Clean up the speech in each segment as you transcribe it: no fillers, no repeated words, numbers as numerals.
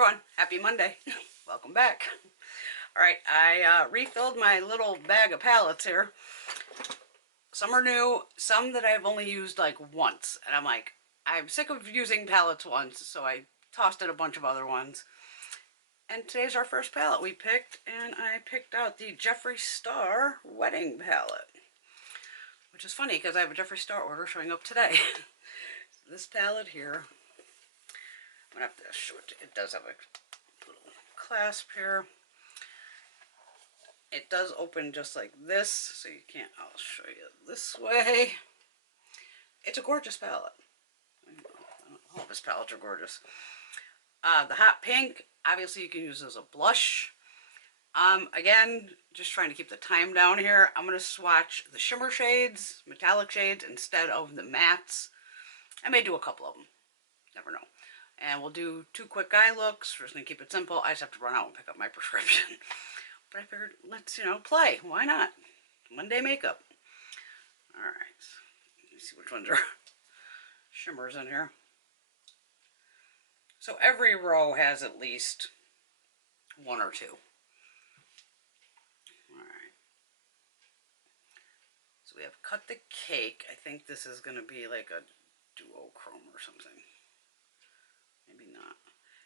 everyone, happy Monday. Welcome back. Alright, I refilled my little bag of palettes here. Some are new, some that I've only used like once. And I'm like, I'm sick of using palettes once, so I tossed in a bunch of other ones. And today's our first palette we picked, and I picked out the Jeffree Star Wedding Palette. Which is funny because I have a Jeffree Star order showing up today. This palette here, I'm going to have to show it. It does have a little clasp here. It does open just like this, so you can't, I'll show you this way. It's a gorgeous palette. All of his palettes are gorgeous. The hot pink, obviously you can use as a blush. Again, just trying to keep the time down here. I'm going to swatch the shimmer shades, metallic shades, instead of the mattes. I may do a couple of them. Never know. And we'll do 2 quick eye looks. We're just going to keep it simple. I just have to run out and pick up my prescription. But I figured, let's, play. Why not? Monday makeup. Alright. Let me see which ones are shimmers in here. So every row has at least 1 or 2. Alright. So we have Cut the Cake. I think this is going to be like a duochrome or something. Maybe not.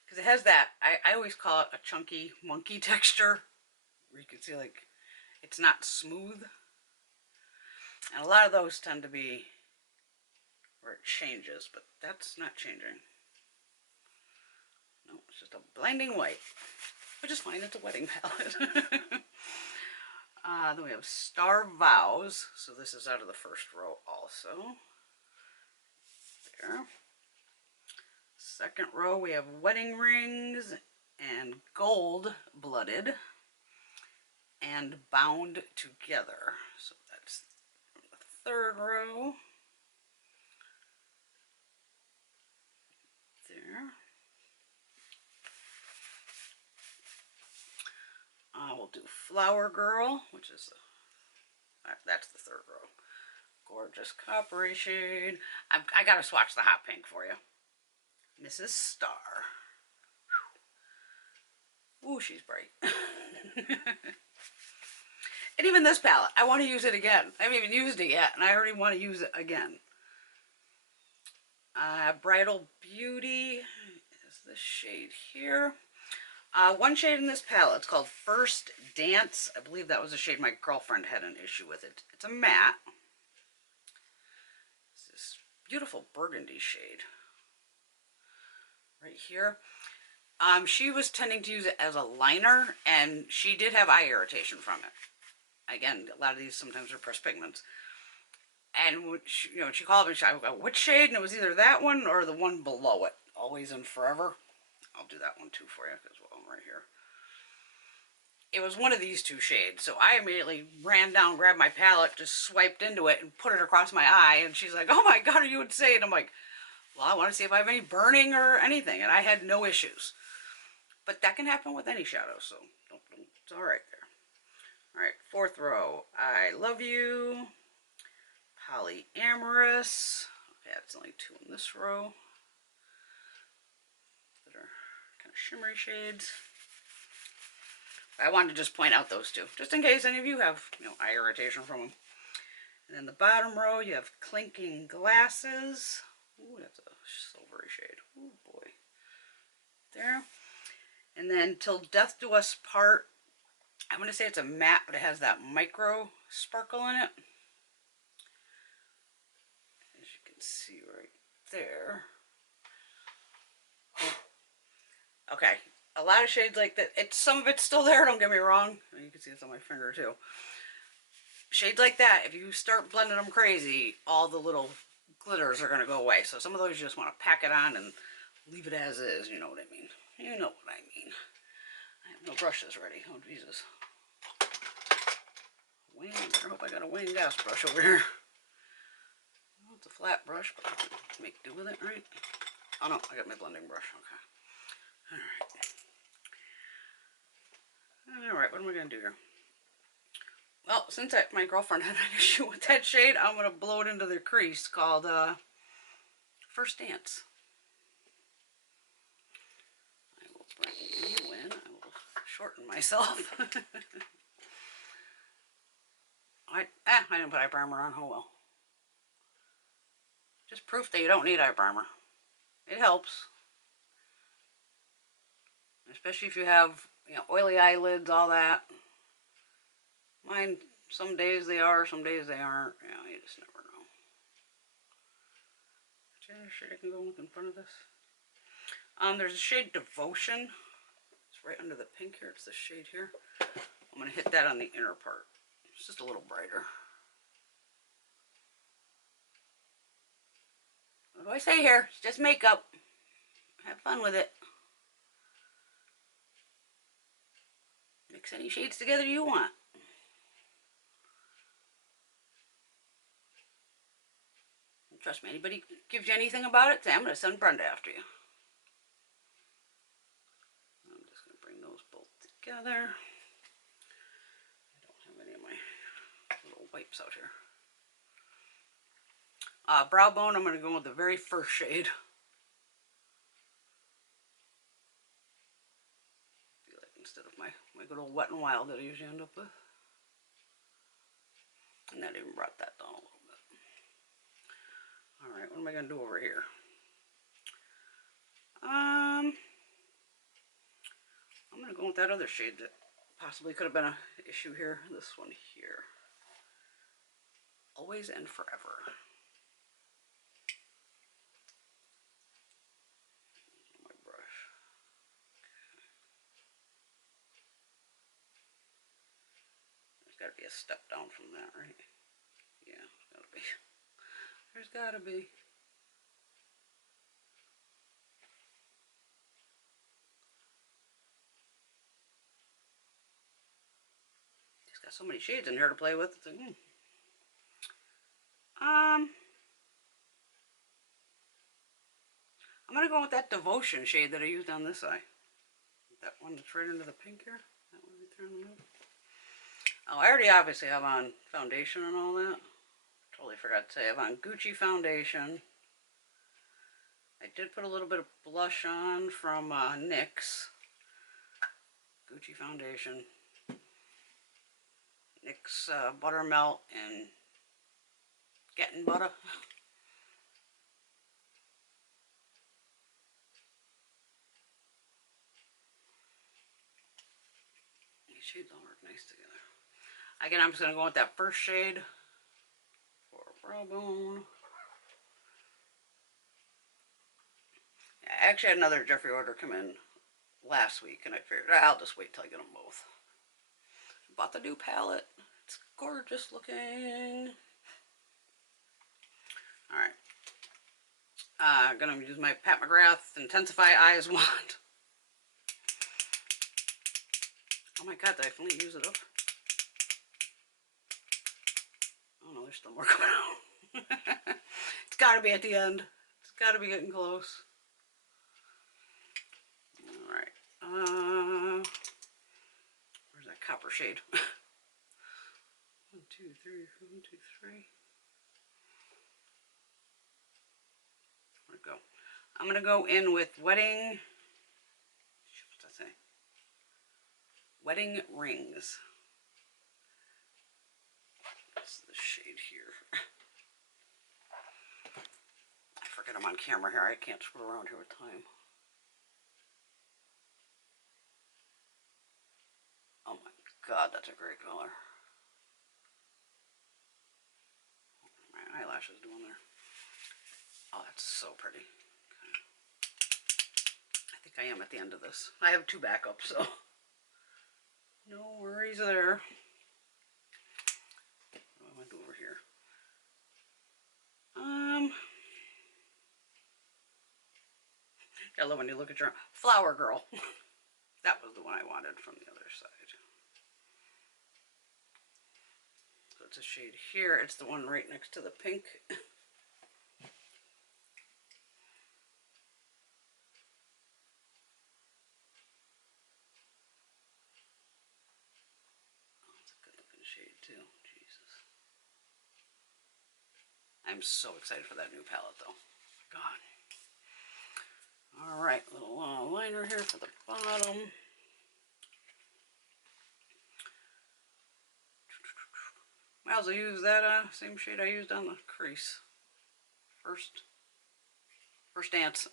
Because it has that, I always call it a chunky monkey texture. Where you can see like, it's not smooth. And a lot of those tend to be where it changes, but that's not changing. No, it's just a blinding white. Which is fine, it's a wedding palette. Then we have Star Vows. So this is out of the first row also. There. Second row we have Wedding Rings and Gold Blooded and Bound Together. So that's the third row. There. We'll do Flower Girl, which is that's the third row. Gorgeous coppery shade. I gotta swatch the hot pink for you. Mrs. Star. Whew. Ooh, she's bright. And even this palette, I want to use it again. I haven't even used it yet, and I already want to use it again. Bridal Beauty is this shade here. One shade in this palette, it's called First Dance. I believe that was a shade my girlfriend had an issue with it. It's a matte. It's this beautiful burgundy shade. Right here. She was tending to use it as a liner, and she did have eye irritation from it. Again, a lot of these sometimes are pressed pigments. And when she, she called me, I would go, which shade? And it was either that one or the one below it. Always and Forever. I'll do that one too for you, because I'm right here. It was one of these 2 shades, so I immediately ran down, grabbed my palette, just swiped into it, and put it across my eye, and she's like, oh my god, are you insane? I'm like, well, I want to see if I have any burning or anything, and I had no issues. But that can happen with any shadow, so it's alright there. Alright, 4th row, I Love You, Polyamorous. Okay, it's only 2 in this row. That are kind of shimmery shades. I wanted to just point out those 2, just in case any of you have, eye irritation from them. And then the bottom row, you have Clinking Glasses. Ooh, that's a silvery shade. Ooh, boy. There. And then Till Death Do Us Part. I'm going to say it's a matte, but it has that micro sparkle in it. As you can see right there. Okay. A lot of shades like that. Some of it's still there, don't get me wrong. You can see it's on my finger too. Shades like that, if you start blending them crazy, all the little glitters are going to go away. So some of those you just want to pack it on and leave it as is, you know what I mean. You know what I mean. I have no brushes ready. Oh, Jesus. Wayne, I hope I got a Wayne gas brush over here. Well, it's a flat brush, but I can make do with it, right? Oh no, I got my blending brush. Okay. Alright, what am I going to do here? Well, since my girlfriend had an issue with that shade, I'm going to blow it into the crease called First Dance. I will bring contorting myself. I didn't put eye primer on. Oh well. Just proof that you don't need eye primer. It helps. Especially if you have, you know, oily eyelids, all that. Mine, some days they are, some days they aren't. You know, you just never know. Is there a shade I can go with in front of this? There's a shade Devotion. It's right under the pink here. It's the shade here. I'm going to hit that on the inner part. It's just a little brighter. What do I say here? It's just makeup. Have fun with it. Mix any shades together you want. And trust me, anybody gives you anything about it, say, I'm going to send Brenda after you. I'm just going to bring those both together. I don't have any of my little wipes out here. Brow bone, I'm going to go with the very first shade. Instead of my good old Wet n Wild that I usually end up with. And that even brought that down a little bit. Alright, what am I going to do over here? I'm going to go with that other shade that possibly could have been an issue here. This one here. Always and Forever. My brush. There's got to be a step down from that, right? Yeah, there's got to be. There's got to be. It's got so many shades in here to play with. It's like, I'm going to go with that Devotion shade that I used on this eye. That one that's right under the pink here. That one right there in the middle. Oh, I already obviously have on foundation and all that. Totally forgot to say I have on Gucci foundation. I did put a little bit of blush on from NYX. Gucci foundation. NYX Buttermelt and Getting Butter. These shades all work nice together. Again, I'm just going to go with that first shade for brow bone. I actually had another Jeffree order come in last week, and I figured I'll just wait till I get them both. Bought the new palette. It's gorgeous looking. Alright. I'm going to use my Pat McGrath Intensify Eyes wand. Oh my god, did I finally use it up? Oh no, there's still more coming out. It's got to be at the end. It's got to be getting close. Alright. Where's that copper shade? 1, 2, 3, 1, 2, 3. Where'd it go? I'm going to go in with Wedding... What's that say? Wedding Rings. That's the shade here. I forget I'm on camera here. I can't scroll around here with time. Oh my god, that's a great color. What are my eyelashes doing there? Oh, that's so pretty. Okay. I think I am at the end of this. I have 2 backups, so no worries there. What do I want to do over here? I love when you look at your Flower Girl. That was the one I wanted from the other side. So it's a shade here. It's the one right next to the pink. Shade too. Jesus. I'm so excited for that new palette though. God. Alright, little liner here for the bottom. Might as well use that same shade I used on the crease. First dance.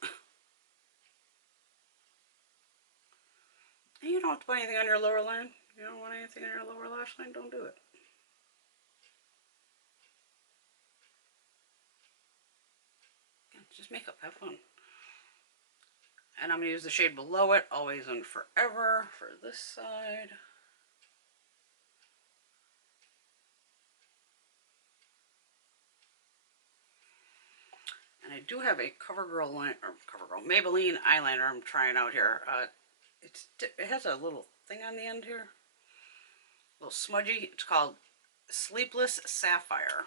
You don't have to put anything on your lower line. You don't want anything on your lower lash line, don't do it. Just makeup, have fun. And I'm going to use the shade below it, Always and Forever, for this side. And I do have a CoverGirl Maybelline eyeliner I'm trying out here. It has a little thing on the end here, a little smudgy. It's called Sleepless Sapphire.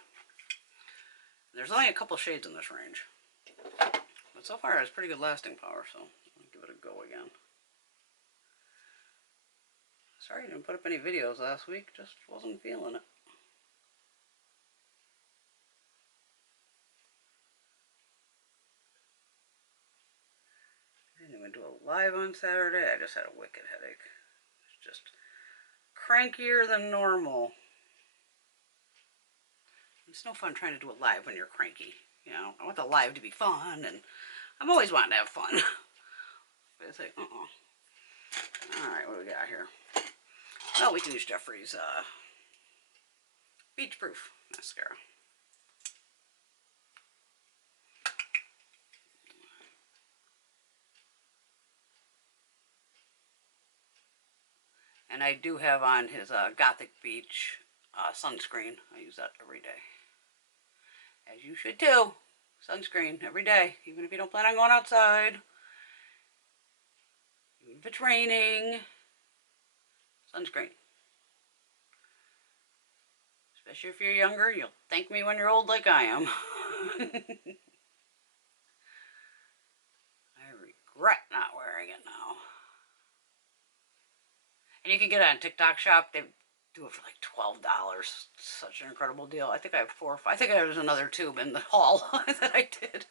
There's only a couple shades in this range, but so far it has pretty good lasting power, so I'll give it a go again. Sorry I didn't put up any videos last week, just wasn't feeling it. I didn't even do a live on Saturday. I just had a wicked headache. It's just crankier than normal. It's no fun trying to do a live when you're cranky. You know, I want the live to be fun, and I'm always wanting to have fun. But it's like, Alright, what do we got here? Well, we can use Jeffree's Beach Proof mascara. And I do have on his Gothic Beach sunscreen. I use that every day. As you should too. Sunscreen every day, even if you don't plan on going outside. Even if it's raining. Sunscreen. Especially if you're younger, you'll thank me when you're old like I am. I regret not wearing it now. And you can get it on TikTok Shop. They do it for like $12. Such an incredible deal. I think I have 4 or 5. I think there's another tube in the haul that I did.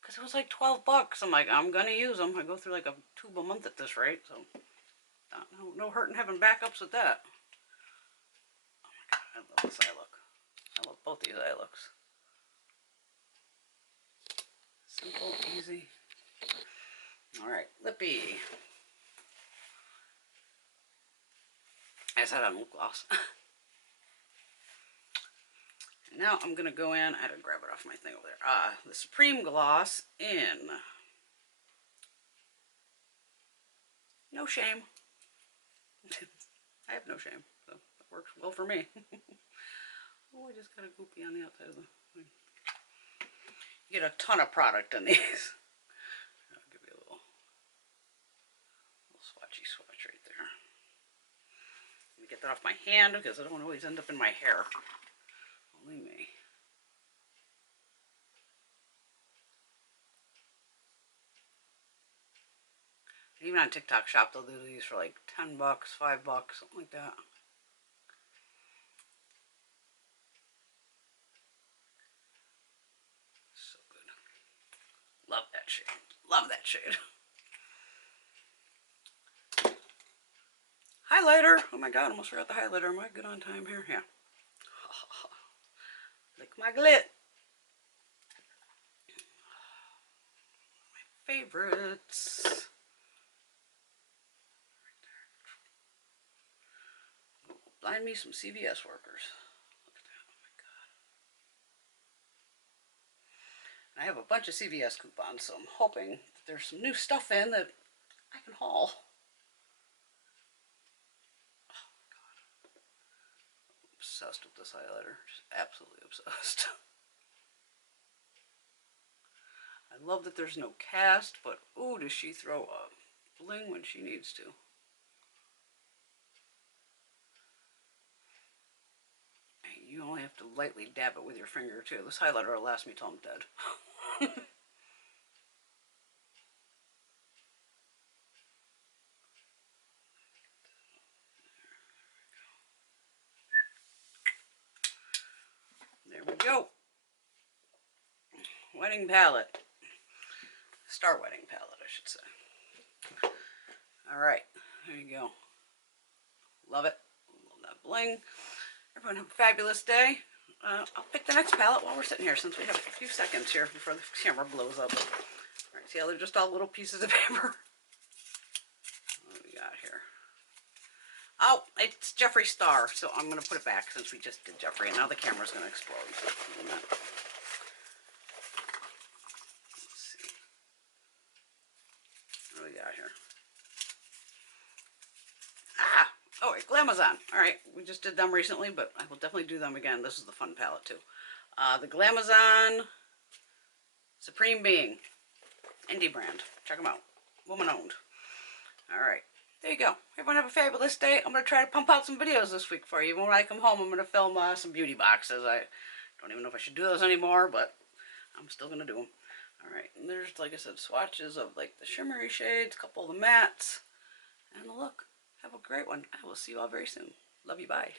Because it was like 12 bucks. I'm like, I'm going to use them. I go through like a tube a month at this rate. So no hurt in having backups with that. Oh my god, I love this eye look. I love both these eye looks. Simple, easy. Alright, lippy. I just had on lip gloss. Now I'm going to go in, I had to grab it off my thing over there, the Supreme Gloss in No Shame. I have no shame, so that works well for me. Oh, I just got a goopy on the outside of the thing. You get a ton of product in these. I'll give you a little swatchy swatch right there. Let me get that off my hand because I don't always end up in my hair. Only me. Even on TikTok Shop, they'll do these for like 10 bucks, 5 bucks, something like that. So good. Love that shade. Love that shade. Highlighter. Oh my god, almost forgot the highlighter. Am I good on time here? Yeah. Lick my glit. My favorites. Blind me some CVS workers. Look at that. Oh my god. And I have a bunch of CVS coupons, so I'm hoping that there's some new stuff in that I can haul. Oh my god. I'm obsessed with this highlighter. Just absolutely obsessed. I love that there's no cast, but ooh, does she throw a bling when she needs to. You only have to lightly dab it with your finger too. This highlighter will last me till I'm dead. There we go. Wedding palette. Star wedding palette, I should say. Alright, there you go. Love it. Love that bling. Everyone have a fabulous day. I'll pick the next palette while we're sitting here since we have a few seconds here before the camera blows up. All right, see how they're just all little pieces of paper? What do we got here? Oh, it's Jeffree Star, so I'm going to put it back since we just did Jeffree, and now the camera's going to explode. So let's see. What do we got here? Ah! Oh, wait, Glamazon. Alright, we just did them recently, but I will definitely do them again. This is the fun palette, too. The Glamazon Supreme Being. Indie brand. Check them out. Woman-owned. Alright. There you go. Everyone have a fabulous day. I'm going to try to pump out some videos this week for you. When I come home, I'm going to film some beauty boxes. I don't even know if I should do those anymore, but I'm still going to do them. Alright, and there's, like I said, swatches of like the shimmery shades, a couple of the mattes, and the look. Have a great one. I will see you all very soon. Love you. Bye.